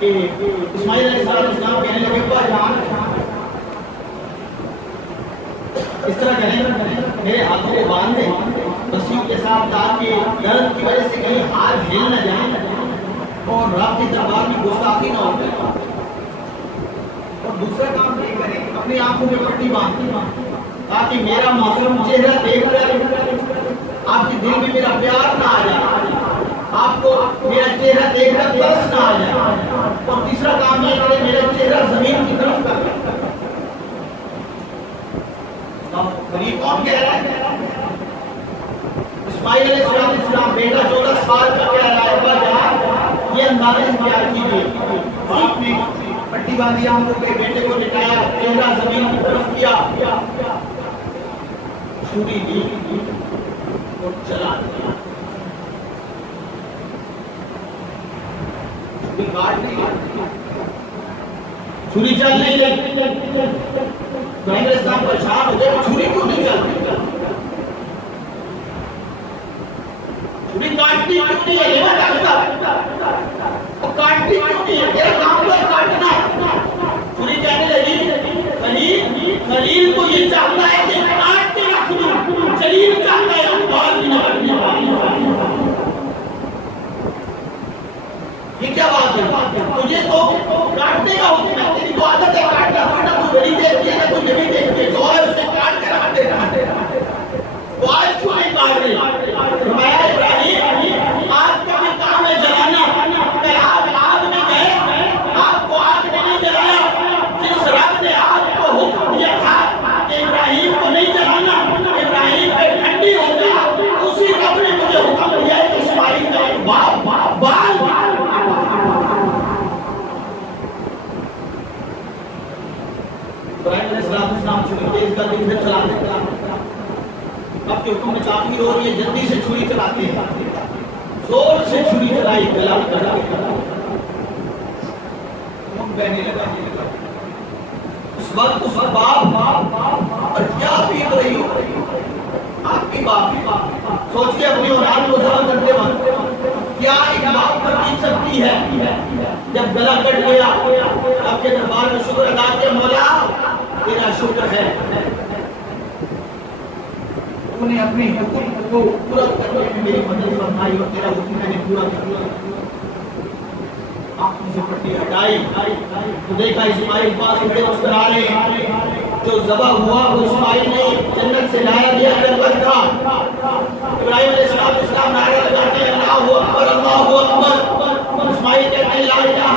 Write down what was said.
کہ اسماعیل علیہ السلام کہنے لگے ابا جان اس طرح کہیں میرے ہاتھوں کو باندھ دیں رسیوں کے ساتھ تاکہ درد کی وجہ سے کہیں ہاتھ ہل نہ جائیں اور رب کی دربار میں گستاخی نہ ہو جائے. اور دوسرا کام یہ کریں اپنی آنکھوں میں پٹی باندھ تاکہ میرا معصوم چہرہ دیکھ کر آپ کے دل میں میرا پیار نہ آ جائے, آپ کو میرا چہرہ دیکھ کر ترس نہ آ جائے. اور تیسرا کام یہ کریں میرا چہرہ زمین کی طرف کر دیں. غریب کون کہہ رہا ہے؟ اسماعیل علیہ السلام بیٹا 14 سال کا کہہ رہا ہے ابا جان یہ اندازہ اختیار کیجیے. باپ نے پٹی باندھی آنکھوں پہ بیٹے کو لٹایا چہرہ زمین کی طرف کیا چھری لی اور چلا دیا. چھری کاٹ دی چھری چل نہیں لگی. ابراہیم علیہ السلام پریشان ہو گئے چھری کیوں نہیں چلتی چھری کاٹتی کیوں نہیں ہے یہ ڈاکٹر وہ کاٹتی کیوں نہیں ہے تیرا کام تو کاٹنا. چھری کہنے لگی خلیل کو یہ چاہتا ہے کہ کاٹ کے رکھ دوں جلیل چاہتا ہے کہ بال بھی نہ کٹنے والی. یہ کیا بات ہے تجھے تو کاٹنے کا حکم ہے تیری تو عادت ہے کاٹنا کاٹنا تو بڑی دیکھتی ہے تو یہ بھی دیکھتی ہے جو ہے اسے کاٹ کر رکھ دینا. وہ آج کیوں نہیں کاٹ رہی فرمایا ابراہیم آگ کا بھی کام ہے جلانا. اگر آگ میں گئے آگ کو آگ نے نہیں جلایا. جس رب نے آگ کو حکم دیا تھا کہ ابراہیم کو نہیں جلانا ابراہیم پہ ٹھنڈی ہو گیا اسی رب نے مجھے حکم دیا ہے کہ اسماعیل کا ایک بال ابراہیم علیہ السلام چھری تیز کر کے چلاتے اب کے حکم میں تاخیر ہو رہی ہے جلدی سے چھری چلاتے ہیں زور سے چھری چلائی گلا بہنے لگا. اس وقت اس کا باپ اور کیا پیت رہی ہو آپ کی باپ سوچیے اپنی اولاد کو ذبح کرتے وقت کیا ایک باپ پر پیت سکتی ہے. جب گلا کٹ گیا آپ کے دربار میں شکر ادا کیا مولا تیرا شکر ہے تو نے اپنے حکم کو پورا کرنے میں میری مدد فرمائی اور تیرا حکم میں نے پورا کیا. آنکھوں سے پٹی ہٹائی تو دیکھا اسماعیل پاس بڑے مسکرا رہے ہیں. جو ذبح ہوا وہ اسماعیل نہیں جنت سے لایا گیا جنت کا. ابراہیم علیہ السلام نعرہ لگاتے ہیں اللہ اکبر اسماعیل کہتے ہیں لا الہ